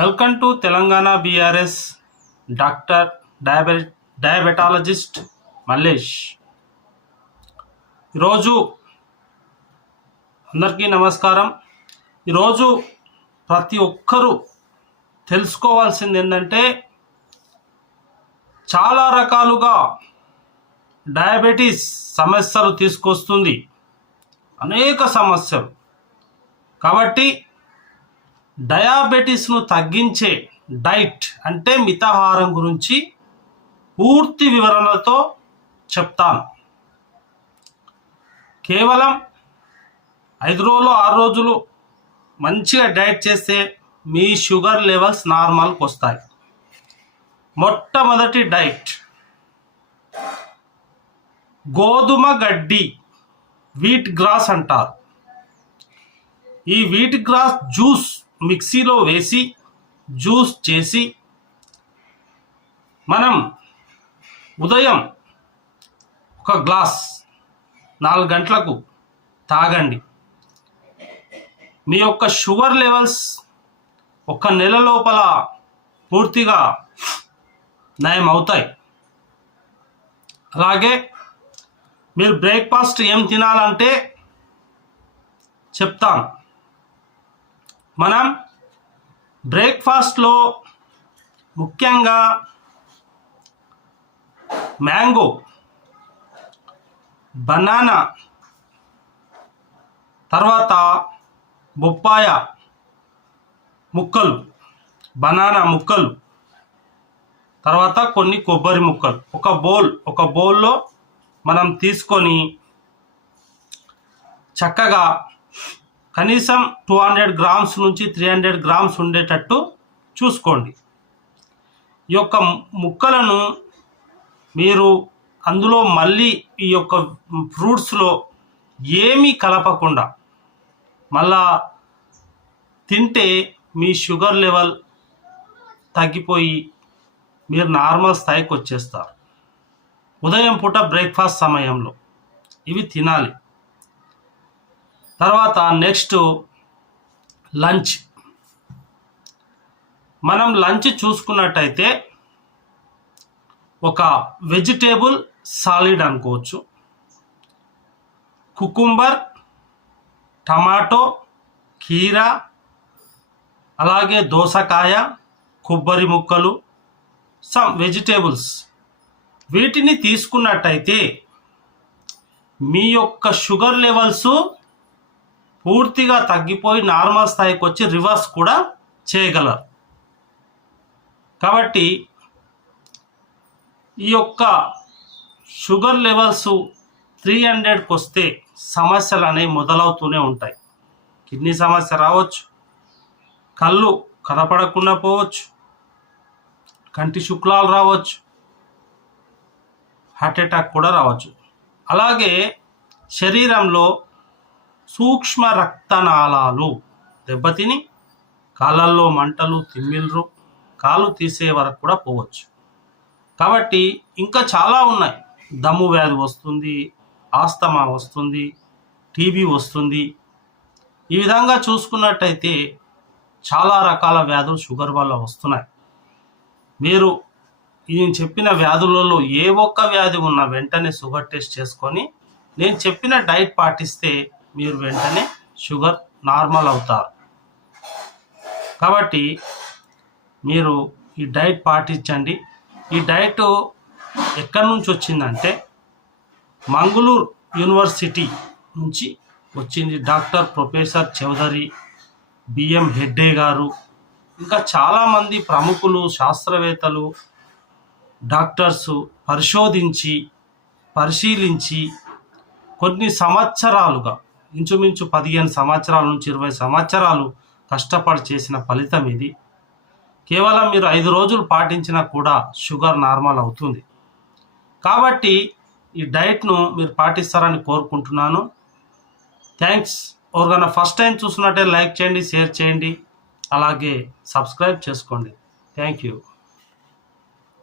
Welcome to Telangana BRS doctor diabetologist Mallesh. ఈరోజు అందరికీ నమస్కారం. ఈరోజు ప్రతి ఒక్కరూ తెలుసుకోవాల్సింది ఏంటంటే, చాలా రకాలుగా డయాబెటీస్ సమస్యలు తీసుకొస్తుంది, అనేక సమస్యలు. కాబట్టి డయాబెటీస్ను తగ్గించే డైట్ అంటే మితాహారం గురించి పూర్తి వివరణలతో చెప్తాను. కేవలం 5 రోజులు 6 రోజులు మంచిగా డైట్ చేస్తే మీ షుగర్ లెవెల్స్ నార్మల్కి వస్తాయి. మొట్టమొదటి డైట్ గోధుమ గడ్డి, వీట్ గ్రాస్ అంటారు. ఈ వీట్ గ్రాస్ జ్యూస్ మిక్సీలో వేసి జ్యూస్ చేసి మనం ఉదయం ఒక గ్లాస్ 4 గంటలకు తాగండి. మీ యొక్క షుగర్ లెవెల్స్ 1 నెల లోపల పూర్తిగా నయం అవుతాయి. అలాగే మీరు బ్రేక్ఫాస్ట్ ఏం తినాలంటే చెప్తాను. మనం బ్రేక్ఫాస్ట్లో ముఖ్యంగా మ్యాంగో, బనానా, తర్వాత బొప్పాయ ముక్కలు, బనానా ముక్కలు, తర్వాత కొన్ని కొబ్బరి ముక్కలు ఒక బౌల్లో మనం తీసుకొని చక్కగా కనీసం 200 గ్రామ్స్ నుంచి 300 గ్రామ్స్ ఉండేటట్టు చూసుకోండి. ఈ యొక్క ముక్కలను మీరు అందులో మళ్ళీ ఈ యొక్క ఫ్రూట్స్లో ఏమీ కలపకుండా మళ్ళా తింటే మీ షుగర్ లెవెల్ తగ్గిపోయి మీరు నార్మల్ స్థాయికి వచ్చేస్తారు. ఉదయం పూట బ్రేక్ఫాస్ట్ సమయంలో ఇవి తినాలి. తర్వాత నెక్స్ట్ లంచ్. మనం లంచ్ చూసుకున్నట్టయితే ఒక వెజిటేబుల్ సాలిడ్ అనుకోవచ్చు. కుకుంబర్, టమాటో, కీరా, అలాగే దోసకాయ, కొబ్బరి ముక్కలు, సమ్ వెజిటేబుల్స్. వీటిని తీసుకున్నట్టయితే మీ యొక్క షుగర్ లెవెల్స్ పూర్తిగా తగ్గిపోయి నార్మల్ స్థాయికి వచ్చి రివర్స్ కూడా చేయగలరు. కాబట్టి ఈ యొక్క షుగర్ లెవెల్స్ 300కి వస్తే సమస్యలు అనేవి మొదలవుతూనే ఉంటాయి. కిడ్నీ సమస్య రావచ్చు, కళ్ళు కనపడకుండా పోవచ్చు, కంటి శుక్లాలు రావచ్చు, హార్ట్ అటాక్ కూడా రావచ్చు. అలాగే శరీరంలో సూక్ష్మ రక్తనాళాలు దెబ్బతిని కాళ్ళల్లో మంటలు, తిమ్మిర్రు, కాలు తీసే వరకు కూడా పోవచ్చు. కాబట్టి ఇంకా చాలా ఉన్నాయి. దమ్ము వ్యాధి వస్తుంది, ఆస్తమా వస్తుంది, టీబీ వస్తుంది. ఈ విధంగా చూసుకున్నట్టయితే చాలా రకాల వ్యాధులు షుగర్ వల్ల వస్తున్నాయి. మీరు నేను చెప్పిన వ్యాధులలో ఏ ఒక్క వ్యాధి ఉన్నా వెంటనే షుగర్ టెస్ట్ చేసుకొని నేను చెప్పిన డైట్ పాటిస్తే మీరు వెంటనే షుగర్ నార్మల్ అవుతారు. కాబట్టి మీరు ఈ డైట్ పాటించండి. ఈ డైట్ ఎక్కడి నుంచి వచ్చిందంటే మంగళూరు యూనివర్సిటీ నుంచి వచ్చింది. డాక్టర్ ప్రొఫెసర్ చౌదరి, బిఎం హెడ్డే గారు, ఇంకా చాలామంది ప్రముఖులు, శాస్త్రవేత్తలు, డాక్టర్స్ పరిశీలించి కొన్ని సంవత్సరాలుగా ఇంచుమించు 15 సంవత్సరాల నుంచి 20 సంవత్సరాలు కష్టపడి చేసిన ఫలితం ఇది. కేవలం మీరు 5 రోజులు పాటించినా కూడా షుగర్ నార్మల్ అవుతుంది. కాబట్టి ఈ డైట్ను మీరు పాటిస్తారని కోరుకుంటున్నాను. థ్యాంక్స్. ఎవరికైనా ఫస్ట్ టైం చూసినట్టే లైక్ చేయండి, షేర్ చేయండి, అలాగే సబ్స్క్రైబ్ చేసుకోండి. Thank you.